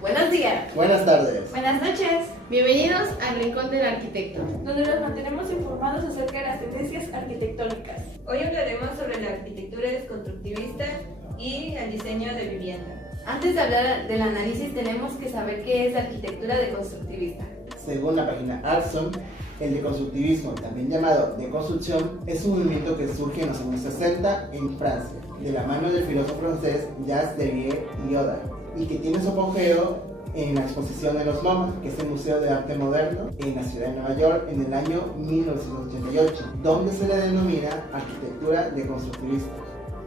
Buenos días. Buenas tardes. Buenas noches. Bienvenidos al Rincón del Arquitecto, donde nos mantenemos informados acerca de las tendencias arquitectónicas. Hoy hablaremos sobre la arquitectura desconstructivista y el diseño de vivienda. Antes de hablar del análisis, tenemos que saber qué es la arquitectura deconstructivista. Según la página Arson, el deconstructivismo, también llamado deconstrucción, es un movimiento que surge en los años 60 en Francia, de la mano del filósofo francés Jacques Derrida y que tiene su apogeo en la exposición de los MoMA, que es el Museo de Arte Moderno en la ciudad de Nueva York en el año 1988, donde se le denomina arquitectura deconstructivista.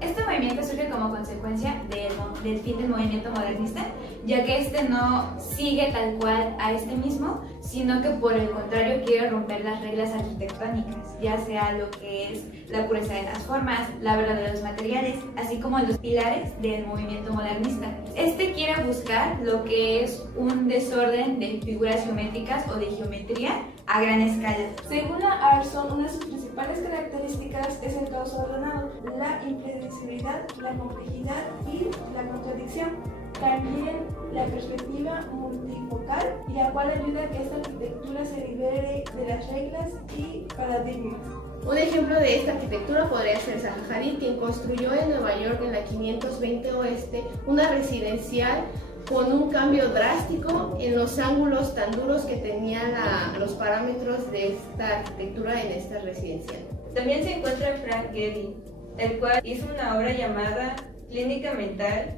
Este movimiento surge como consecuencia del fin del movimiento modernista, ya que este no sigue tal cual a este mismo, sino que por el contrario quiere romper las reglas arquitectónicas, ya sea lo que es la pureza de las formas, la verdad de los materiales, así como los pilares del movimiento modernista. Este quiere buscar lo que es un desorden de figuras geométricas o de geometría a gran escala. Según la Arson, una de sus principales características es el caos ordenado, la impredecibilidad, la complejidad y la contradicción. También la perspectiva multifocal, y la cual ayuda a que esta arquitectura se libere de las reglas y paradigmas. Un ejemplo de esta arquitectura podría ser Zaha Hadid, quien construyó en Nueva York en la 520 Oeste una residencial con un cambio drástico en los ángulos tan duros que tenían los parámetros de esta arquitectura en esta residencial. También se encuentra Frank Gehry, el cual hizo una obra llamada Clínica Mental,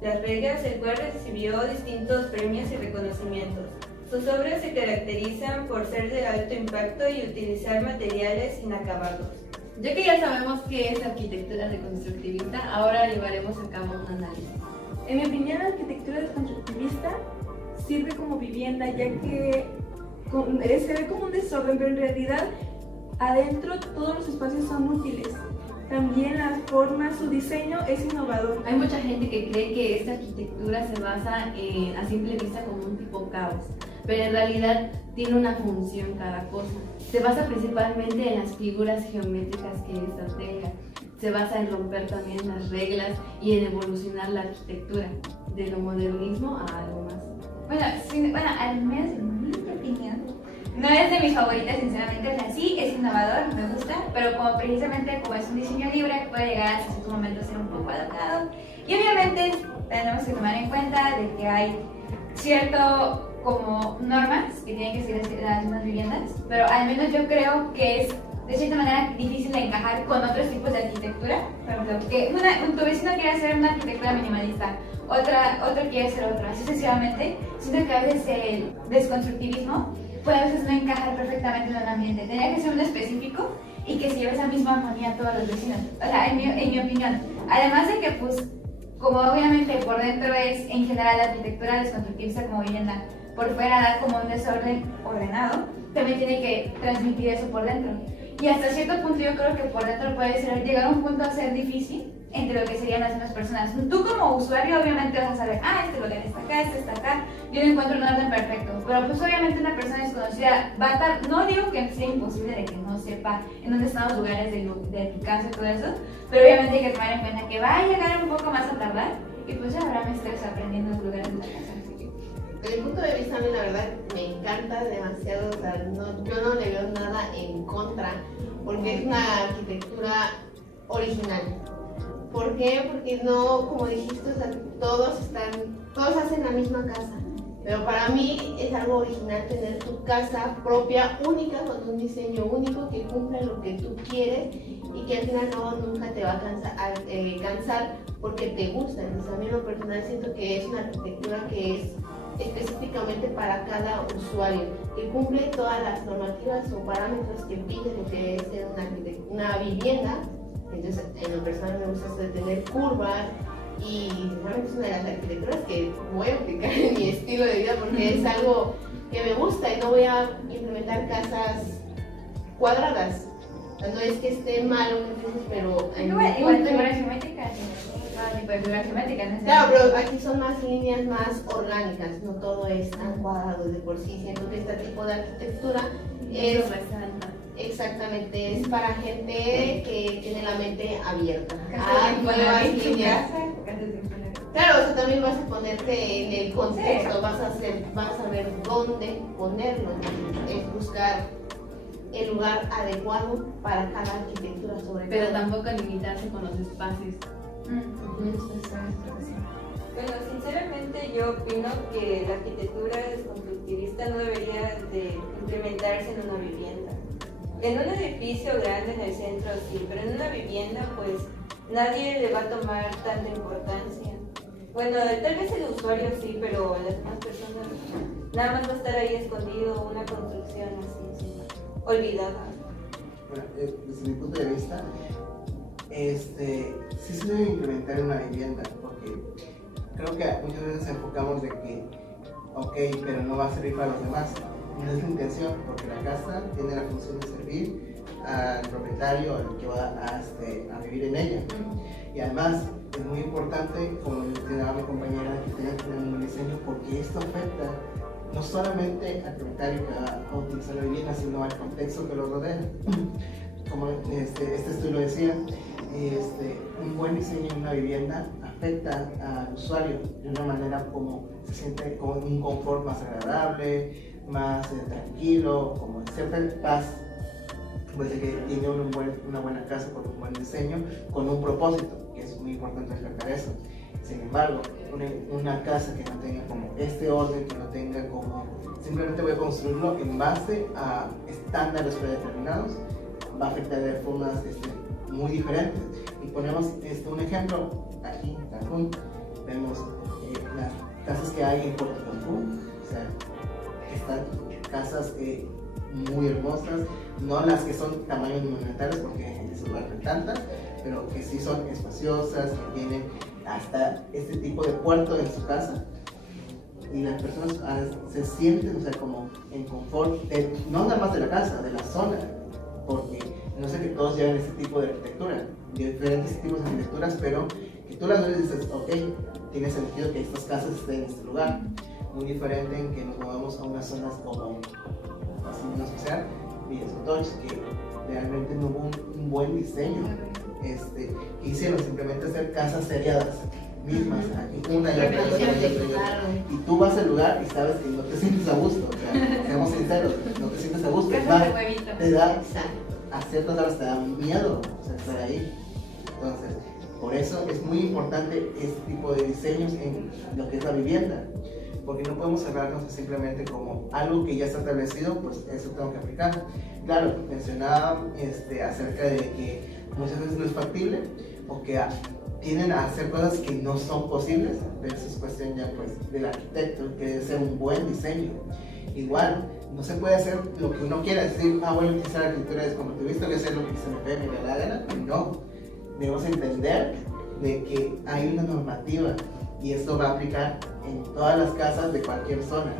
Las Reglas, el cual recibió distintos premios y reconocimientos. Sus obras se caracterizan por ser de alto impacto y utilizar materiales inacabados. Ya que ya sabemos qué es arquitectura deconstructivista, ahora llevaremos a cabo un análisis. En mi opinión, la arquitectura desconstructivista sirve como vivienda, ya que se ve como un desorden, pero en realidad adentro todos los espacios son útiles. También la forma, su diseño es innovador. Hay mucha gente que cree que esta arquitectura se basa a simple vista como un tipo caos, pero en realidad tiene una función cada cosa. Se basa principalmente en las figuras geométricas que esta tenga. Se basa en romper también las reglas y en evolucionar la arquitectura de lo modernismo a algo más. Bueno, al menos en mi opinión, no es de mis favoritas, sinceramente. O sea, sí, es innovador, me gusta, pero como es un diseño libre, puede llegar hasta cierto momento a ser un poco adaptado. Y obviamente tenemos que tomar en cuenta de que hay cierto como normas que tienen que seguir las mismas viviendas, pero al menos yo creo que es de cierta manera difícil de encajar con otros tipos de arquitectura. Por ejemplo, que tu vecino quiere hacer una arquitectura minimalista, otro quiere hacer otra, así sucesivamente. Siento que a veces el desconstructivismo puede a veces no encajar perfectamente en un ambiente. Tendría que ser un específico y que se lleve esa misma armonía a todos los vecinos. O sea, en mi opinión. Además de que, pues, como obviamente por dentro es en general la arquitectura desconstructivista como vivienda, por fuera da como un desorden ordenado, también tiene que transmitir eso por dentro. Y hasta cierto punto yo creo que por dentro puede llegar a un punto a ser difícil entre lo que serían las demás personas. Tú como usuario obviamente vas a saber, este lugar está acá, este está acá, yo no encuentro un orden perfecto, pero pues obviamente una persona desconocida va a estar, no digo que sea imposible de que no sepa en dónde están los lugares de tu casa y todo eso, pero obviamente hay que tomar en cuenta que va a llegar un poco más a tardar y pues ya habrá me estés aprendiendo los lugares de la casa. Desde mi punto de vista, a mí la verdad me encanta demasiado, o sea, yo no le veo nada en contra, porque es una arquitectura original. ¿Por qué? Porque no, como dijiste, o sea, todos hacen la misma casa, pero para mí es algo original tener tu casa propia, única, con un diseño único que cumpla lo que tú quieres y que al final nunca te va a cansar porque te gusta. Entonces, a mí en lo personal siento que es una arquitectura que es específicamente para cada usuario, que cumple todas las normativas o parámetros que pide lo que es ser una vivienda. Entonces, en lo personal me gusta esto de tener curvas y realmente es una de las arquitecturas que voy a aplicar en mi estilo de vida porque es algo que me gusta y no voy a implementar casas cuadradas. O sea, no es que esté mal, pero igual figuras geométricas, todo tipo de figuras geométricas, ¿no? Claro, pero aquí son más líneas más orgánicas, no todo es tan cuadrado de por sí. Siento que este tipo de arquitectura es Exactamente, es para gente que tiene la mente abierta Casa a de nuevas Infonavit, tu líneas. casa, casa de Infonavit. Claro, o sea, también vas a ponerte en el contexto, vas a ver dónde ponerlo, es buscar el lugar adecuado para cada arquitectura sobre Pero todo. tampoco limitarse con los espacios. Bueno, sinceramente yo opino que la arquitectura desconstructivista no debería de implementarse en una vivienda. En un edificio grande en el centro sí, pero en una vivienda pues nadie le va a tomar tanta importancia. Bueno, tal vez el usuario sí, pero las demás personas nada más va a estar ahí escondido una construcción así, sí, olvidada. Bueno, desde mi punto de vista, sí se debe implementar en una vivienda, porque creo que muchas veces enfocamos de que, ok, pero no va a servir para los demás. No es la intención, porque la casa tiene la función de servir al propietario, al que va a vivir en ella. Y además, es muy importante, como mencionaba mi compañera, que tenga que tener un buen diseño, porque esto afecta no solamente al propietario que va a utilizar la vivienda, sino al contexto que lo rodea. Como este estudio decía, un buen diseño en una vivienda afecta al usuario de una manera como se siente con un confort más agradable, más tranquilo, como cierta paz, pues de que tiene una buena casa con un buen diseño, con un propósito, que es muy importante recalcar eso. Sin embargo, una casa que no tenga como este orden, que no tenga como simplemente voy a construirlo en base a estándares predeterminados, va a afectar de formas muy diferentes. Y ponemos un ejemplo aquí en Cancún, vemos las casas que hay en Puerto Cancún, o sea, están casas muy hermosas, no las que son tamaños monumentales porque en ese lugar no hay tantas, pero que sí son espaciosas, que tienen hasta este tipo de puerto en su casa, y las personas se sienten, o sea, como en confort, no nada más de la casa, de la zona, porque no sé que todos llevan este tipo de arquitectura, diferentes tipos de arquitecturas, pero que tú las ves y dices, ok, tiene sentido que estas casas estén en este lugar. Muy diferente en que nos movamos a unas zonas como así no social, Villas Otoch, que realmente no hubo un buen diseño. Que hicieron simplemente hacer casas seriadas mismas, aquí una y otra y otra y otra y otra. Y tú vas al lugar y sabes que no te sientes a gusto, o sea, seamos sinceros, no te sientes a gusto, es más, te da, a ciertas horas te da miedo, o sea, estar ahí. Entonces, por eso es muy importante este tipo de diseños en lo que es la vivienda, porque no podemos cerrarnos simplemente como algo que ya está establecido, pues eso tengo que aplicar. Claro, mencionaba acerca de que muchas veces no es factible o que tienden a hacer cosas que no son posibles, pero eso es cuestión ya pues del arquitecto, que debe ser un buen diseño. Igual, no se puede hacer lo que uno quiera, decir, voy a utilizar arquitectura desconstructivista, voy a hacer lo que se me pegue, me da la gana. No, debemos entender de que hay una normativa y esto va a aplicar en todas las casas de cualquier zona.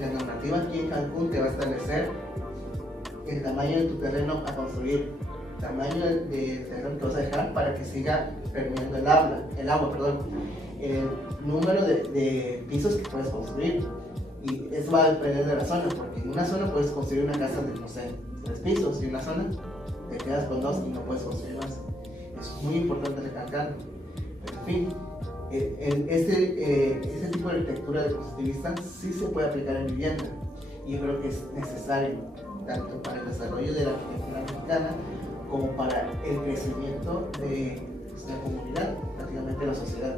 La normativa aquí en Cancún te va a establecer el tamaño de tu terreno a construir, tamaño de terreno que vas a dejar para que siga permeando el agua, el número de pisos que puedes construir. Y eso va a depender de la zona, porque en una zona puedes construir una casa de, no sé, 3 pisos, y en una zona te quedas con 2 y no puedes construir más. Es muy importante recalcarlo. Pero en fin, este tipo de arquitectura desconstructivista sí se puede aplicar en vivienda, y yo creo que es necesario tanto para el desarrollo de la arquitectura mexicana como para el crecimiento de la comunidad, prácticamente la sociedad.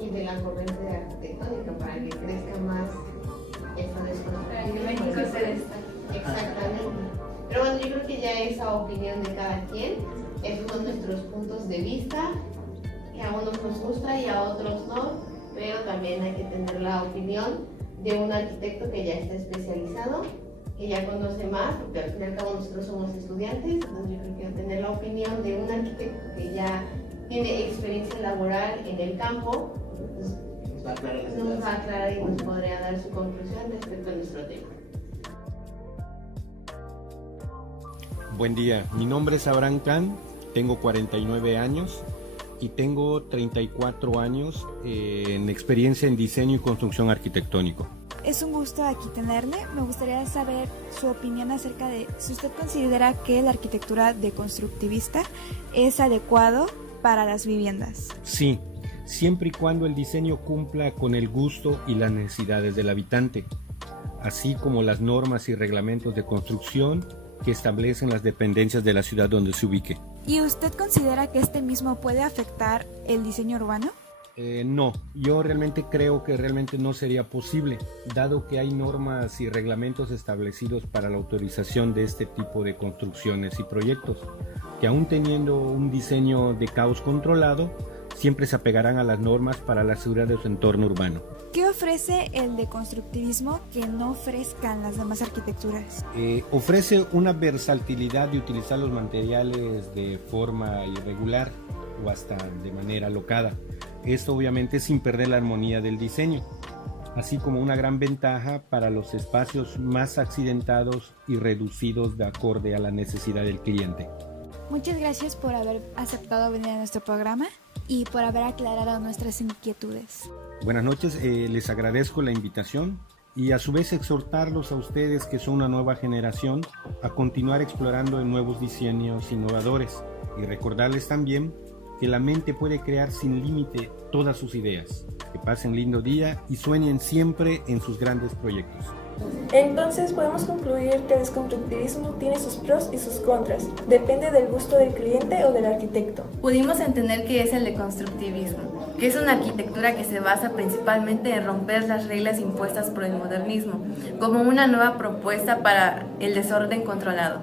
Y de la corriente arquitectónica para que crezca más esa Para que México desconocimiento. se destaque. Exactamente. Pero bueno, yo creo que ya es a opinión de cada quien. Esos son nuestros puntos de vista, que a unos nos gusta y a otros no, pero también hay que tener la opinión de un arquitecto que ya está especializado, que ya conoce más, porque al fin y al cabo nosotros somos estudiantes, entonces yo creo que tener la opinión de un arquitecto que ya tiene experiencia laboral en el campo, pues, Nos va a aclarar las nos ideas. va a aclarar y nos podría dar su conclusión respecto a nuestro tema. Buen día, mi nombre es Abraham Khan, tengo 49 años y tengo 34 años en experiencia en diseño y construcción arquitectónico. es un gusto aquí tenerle. Me gustaría saber su opinión acerca de si usted considera que la arquitectura deconstructivista es adecuado para las viviendas. Sí, siempre y cuando el diseño cumpla con el gusto y las necesidades del habitante, así como las normas y reglamentos de construcción que establecen las dependencias de la ciudad donde se ubique. ¿Y usted considera que este mismo puede afectar el diseño urbano? No, yo realmente creo que realmente no sería posible, dado que hay normas y reglamentos establecidos para la autorización de este tipo de construcciones y proyectos, que aún teniendo un diseño de caos controlado, siempre se apegarán a las normas para la seguridad de su entorno urbano. ¿Qué ofrece el deconstructivismo que no ofrezcan las demás arquitecturas? Ofrece una versatilidad de utilizar los materiales de forma irregular o hasta de manera alocada. Esto obviamente sin perder la armonía del diseño, así como una gran ventaja para los espacios más accidentados y reducidos de acorde a la necesidad del cliente. Muchas gracias por haber aceptado venir a nuestro programa y por haber aclarado nuestras inquietudes. Buenas noches, les agradezco la invitación y a su vez exhortarlos a ustedes que son una nueva generación a continuar explorando en nuevos diseños innovadores y recordarles también que la mente puede crear sin límite todas sus ideas. Que pasen lindo día y sueñen siempre en sus grandes proyectos. Entonces podemos concluir que el desconstructivismo tiene sus pros y sus contras. Depende del gusto del cliente o del arquitecto. Pudimos entender qué es el deconstructivismo, que es una arquitectura que se basa principalmente en romper las reglas impuestas por el modernismo, como una nueva propuesta para el desorden controlado.